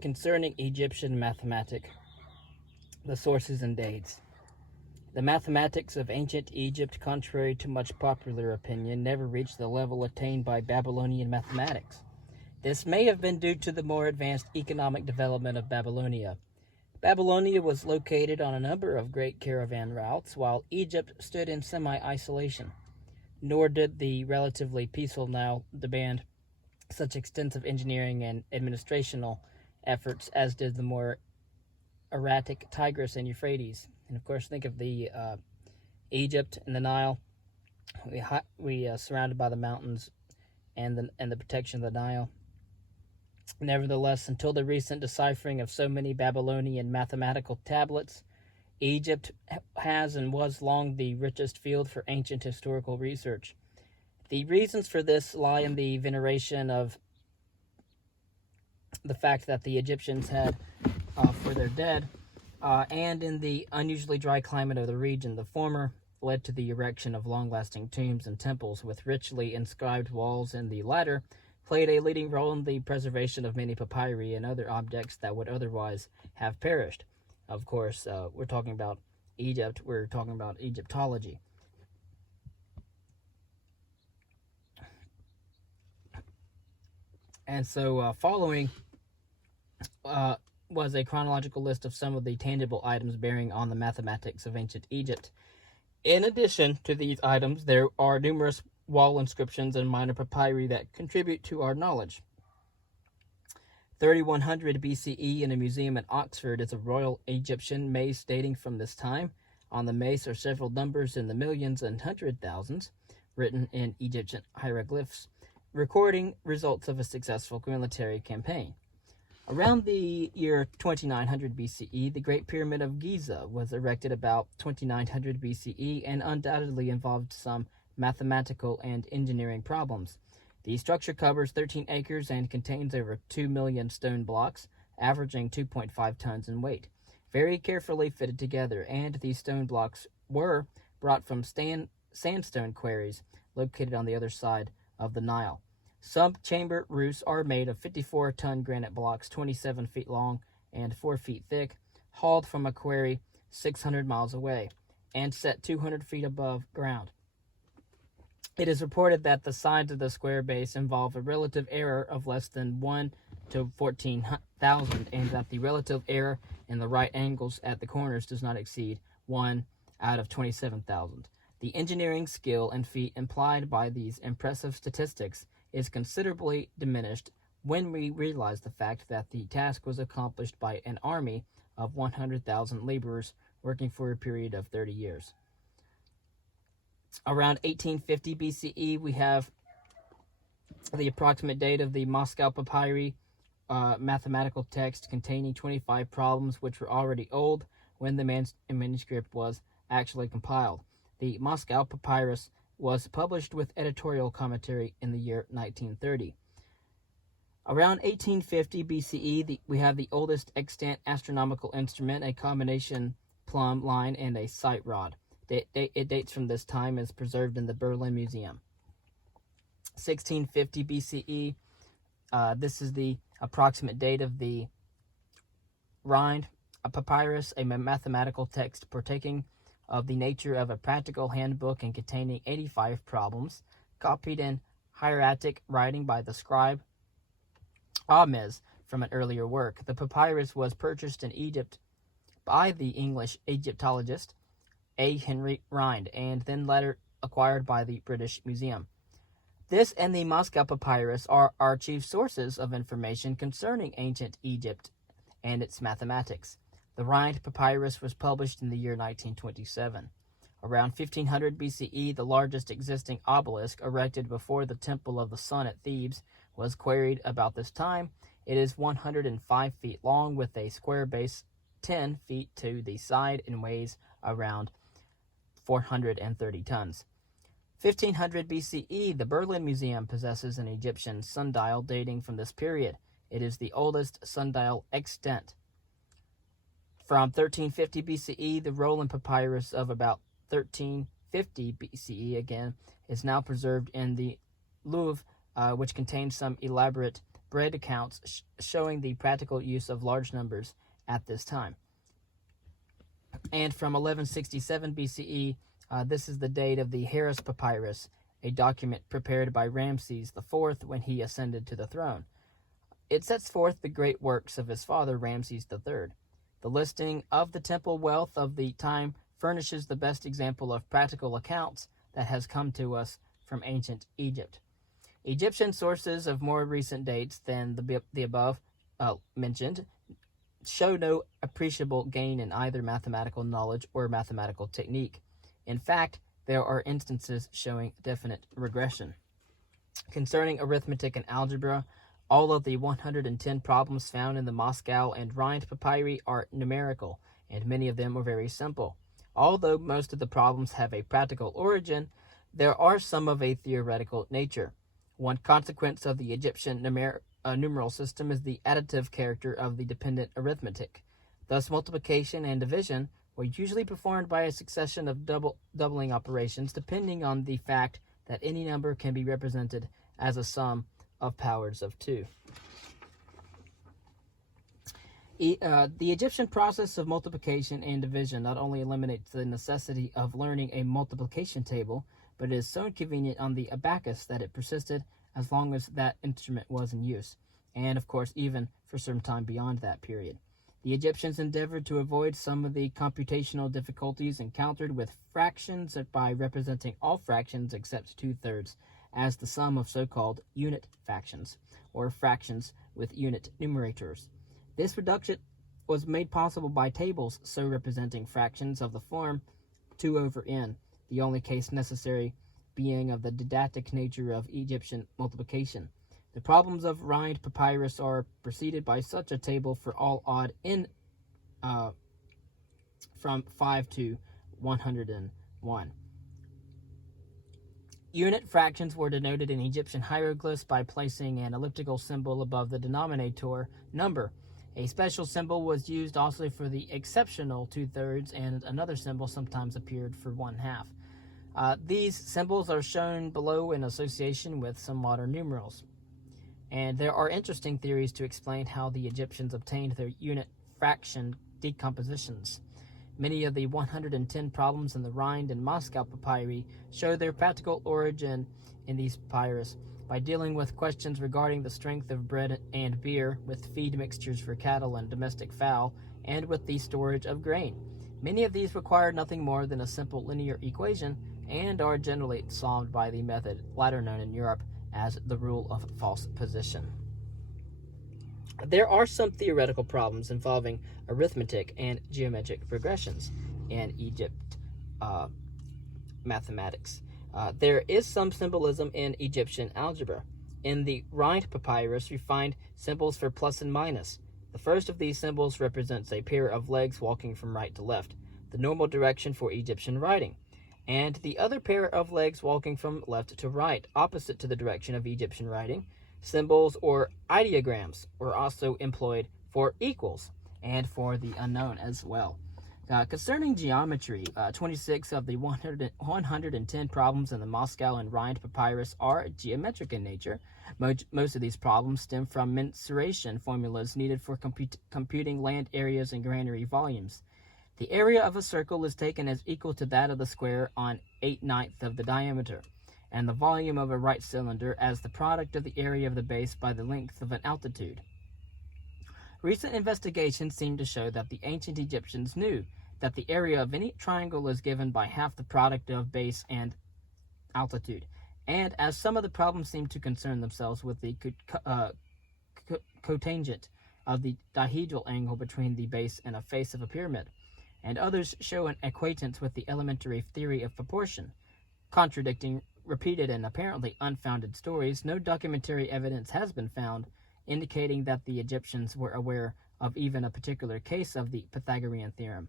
Concerning Egyptian mathematic, the sources and dates. The mathematics of ancient Egypt, contrary to much popular opinion, never reached the level attained by Babylonian mathematics. This may have been due to the more advanced economic development of Babylonia. Babylonia was located on a number of great caravan routes, while Egypt stood in semi-isolation. Nor did the relatively peaceful Nile demand such extensive engineering and administrational efforts as did the more erratic Tigris and Euphrates. And of course, think of the Egypt and the Nile. We surrounded by the mountains and the protection of the Nile. Nevertheless, until the recent deciphering of so many Babylonian mathematical tablets, Egypt has and was long the richest field for ancient historical research. The reasons for this lie in the veneration of the fact that the Egyptians had for their dead, and in the unusually dry climate of the region. The former led to the erection of long-lasting tombs and temples with richly inscribed walls, and the latter played a leading role in the preservation of many papyri and other objects that would otherwise have perished. Of course, we're talking about Egypt, we're talking about Egyptology. And so following was a chronological list of some of the tangible items bearing on the mathematics of ancient Egypt. In addition to these items, there are numerous wall inscriptions and minor papyri that contribute to our knowledge. 3100 BCE in a museum in Oxford is a royal Egyptian mace dating from this time. On the mace are several numbers in the millions and hundred thousands, written in Egyptian hieroglyphs, recording results of a successful military campaign. Around the year 2900 BCE, the Great Pyramid of Giza was erected about 2900 BCE and undoubtedly involved some mathematical and engineering problems. The structure covers 13 acres and contains over 2 million stone blocks, averaging 2.5 tons in weight, very carefully fitted together, and these stone blocks were brought from sandstone quarries located on the other side of the Nile. Some chamber roofs are made of 54-ton granite blocks 27 feet long and 4 feet thick, hauled from a quarry 600 miles away, and set 200 feet above ground. It is reported that the sides of the square base involve a relative error of less than 1 to 14,000, and that the relative error in the right angles at the corners does not exceed 1 out of 27,000. The engineering skill and feat implied by these impressive statistics is considerably diminished when we realize the fact that the task was accomplished by an army of 100,000 laborers working for a period of 30 years. Around 1850 BCE, we have the approximate date of the Moscow Papyri, mathematical text containing 25 problems which were already old when the manuscript was actually compiled. The Moscow Papyrus was published with editorial commentary in the year 1930. Around 1850 BCE, we have the oldest extant astronomical instrument, a combination plumb line and a sight rod. It dates from this time and is preserved in the Berlin Museum. 1650 BCE, this is the approximate date of the Rind, a papyrus, a mathematical text partaking of the nature of a practical handbook and containing 85 problems, copied in hieratic writing by the scribe Ahmes from an earlier work. The papyrus was purchased in Egypt by the English Egyptologist A. Henry Rind, and then later acquired by the British Museum. This and the Moscow Papyrus are our chief sources of information concerning ancient Egypt and its mathematics. The Rind Papyrus was published in the year 1927. Around 1500 BCE, the largest existing obelisk erected before the Temple of the Sun at Thebes was quarried about this time. It is 105 feet long with a square base 10 feet to the side and weighs around 430 tons. 1500 BCE, the Berlin Museum possesses an Egyptian sundial dating from this period. It is the oldest sundial extant. From 1350 BCE, the Roland Papyrus of about 1350 BCE again is now preserved in the Louvre, which contains some elaborate bread accounts showing the practical use of large numbers at this time. And from 1167 BCE, this is the date of the Harris Papyrus, a document prepared by Ramses IV when he ascended to the throne. It sets forth the great works of his father, Ramses III. The listing of the temple wealth of the time furnishes the best example of practical accounts that has come to us from ancient Egypt. Egyptian sources of more recent dates than the above mentioned show no appreciable gain in either mathematical knowledge or mathematical technique. In fact, there are instances showing definite regression. Concerning arithmetic and algebra, all of the 110 problems found in the Moscow and Rhind papyri are numerical, and many of them are very simple. Although most of the problems have a practical origin, there are some of a theoretical nature. One consequence of the Egyptian numeral system is the additive character of the dependent arithmetic. Thus, multiplication and division were usually performed by a succession of doubling operations, depending on the fact that any number can be represented as a sum of powers of 2. The Egyptian process of multiplication and division not only eliminates the necessity of learning a multiplication table, but it is so inconvenient on the abacus that it persisted as long as that instrument was in use, and of course even for some time beyond that period. The Egyptians endeavored to avoid some of the computational difficulties encountered with fractions by representing all fractions except 2/3 as the sum of so-called unit fractions, or fractions with unit numerators. This reduction was made possible by tables so representing fractions of the form 2/n, the only case necessary being of the didactic nature of Egyptian multiplication. The problems of Rhind papyrus are preceded by such a table for all odd n from 5 to 101. Unit fractions were denoted in Egyptian hieroglyphs by placing an elliptical symbol above the denominator number. A special symbol was used also for the exceptional 2/3, and another symbol sometimes appeared for 1/2. These symbols are shown below in association with some modern numerals. And there are interesting theories to explain how the Egyptians obtained their unit fraction decompositions. Many of the 110 problems in the Rhind and Moscow papyri show their practical origin in these papyrus by dealing with questions regarding the strength of bread and beer, with feed mixtures for cattle and domestic fowl, and with the storage of grain. Many of these require nothing more than a simple linear equation and are generally solved by the method later known in Europe as the rule of false position. There are some theoretical problems involving arithmetic and geometric progressions in Egypt mathematics. There is some symbolism in Egyptian algebra. In the Rhind papyrus, we find symbols for plus and minus. The first of these symbols represents a pair of legs walking from right to left, the normal direction for Egyptian writing, and the other pair of legs walking from left to right, opposite to the direction of Egyptian writing. Symbols or ideograms were also employed for equals and for the unknown as well. Concerning geometry, 26 of the 110 problems in the Moscow and Rhind papyrus are geometric in nature. Most of these problems stem from mensuration formulas needed for computing land areas and granary volumes. The area of a circle is taken as equal to that of the square on 8/9 of the diameter, and the volume of a right cylinder as the product of the area of the base by the length of an altitude. Recent investigations seem to show that the ancient Egyptians knew that the area of any triangle is given by half the product of base and altitude, and as some of the problems seem to concern themselves with the cotangent of the dihedral angle between the base and a face of a pyramid, and others show an acquaintance with the elementary theory of proportion, contradicting repeated and apparently unfounded stories, no documentary evidence has been found indicating that the Egyptians were aware of even a particular case of the Pythagorean theorem.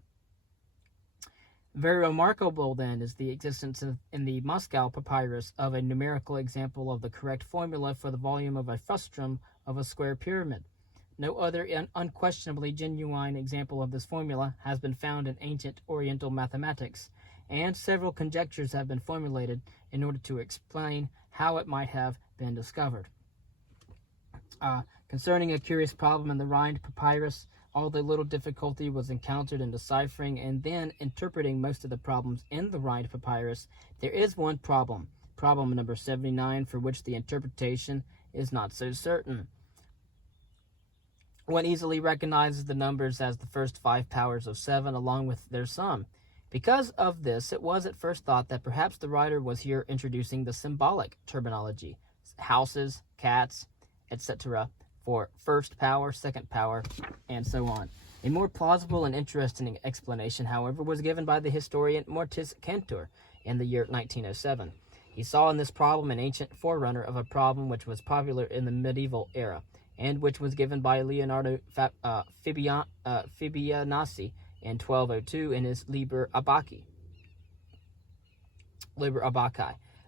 Very remarkable, then, is the existence in the Moscow papyrus of a numerical example of the correct formula for the volume of a frustum of a square pyramid. No other unquestionably genuine example of this formula has been found in ancient Oriental mathematics, and several conjectures have been formulated in order to explain how it might have been discovered. Concerning a curious problem in the Rhind papyrus, although little difficulty was encountered in deciphering and then interpreting most of the problems in the Rhind papyrus, there is one problem, problem number 79, for which the interpretation is not so certain. One easily recognizes the numbers as the first 5 powers of 7 along with their sum. Because of this, it was at first thought that perhaps the writer was here introducing the symbolic terminology, houses, cats, etc., for first power, second power, and so on. A more plausible and interesting explanation, however, was given by the historian Mortis Cantor in the year 1907. He saw in this problem an ancient forerunner of a problem which was popular in the medieval era, and which was given by Leonardo Fabianasi in 1202 in his Liber Abaci.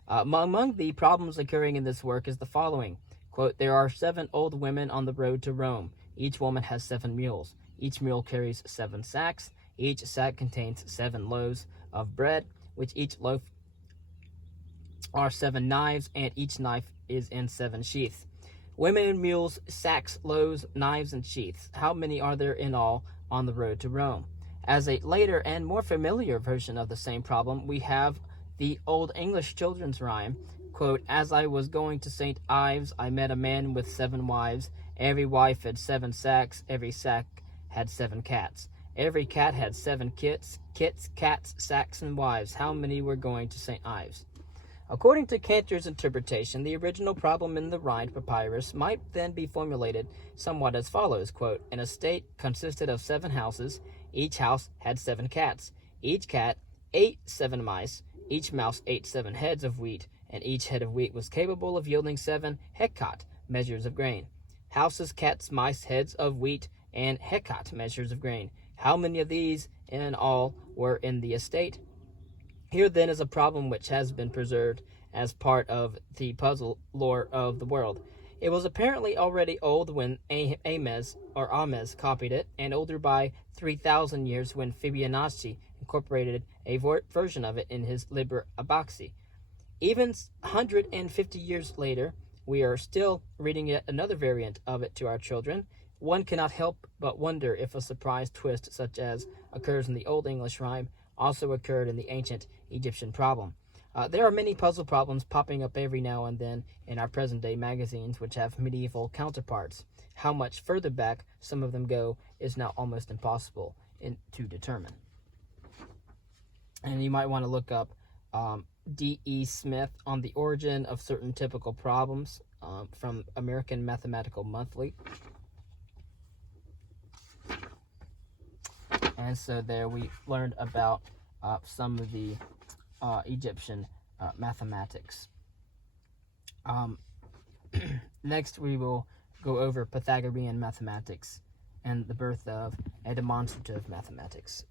Among the problems occurring in this work is the following. Quote, there are 7 old women on the road to Rome. Each woman has 7 mules. Each mule carries 7 sacks. Each sack contains 7 loaves of bread, which each loaf are 7 knives, and each knife is in 7 sheaths. Women, mules, sacks, loaves, knives, and sheaths. How many are there in all on the road to Rome? As a later and more familiar version of the same problem, we have the Old English children's rhyme. Quote, as I was going to St. Ives, I met a man with 7 wives. Every wife had 7 sacks. Every sack had 7 cats. Every cat had 7 kits, cats, sacks, and wives. How many were going to St. Ives? According to Cantor's interpretation, the original problem in the Rhind papyrus might then be formulated somewhat as follows. Quote, an estate consisted of 7 houses. Each house had 7 cats. Each cat ate 7 mice. Each mouse ate 7 heads of wheat, and each head of wheat was capable of yielding 7 hekat measures of grain. Houses, cats, mice, heads of wheat, and hekat measures of grain. How many of these in all were in the estate? Here then is a problem which has been preserved as part of the puzzle lore of the world. It was apparently already old when Ames copied it, and older by 3,000 years when Fabianasi incorporated a version of it in his Liber Abaci. Even 150 years later, we are still reading yet another variant of it to our children. One cannot help but wonder if a surprise twist such as occurs in the Old English rhyme also occurred in the ancient Egyptian problem. There are many puzzle problems popping up every now and then in our present-day magazines which have medieval counterparts. How much further back some of them go is now almost impossible to determine. And you might want to look up D.E. Smith on the origin of certain typical problems from American Mathematical Monthly. And so there we learned about some of the Egyptian mathematics. Next we will go over Pythagorean mathematics and the birth of a demonstrative mathematics.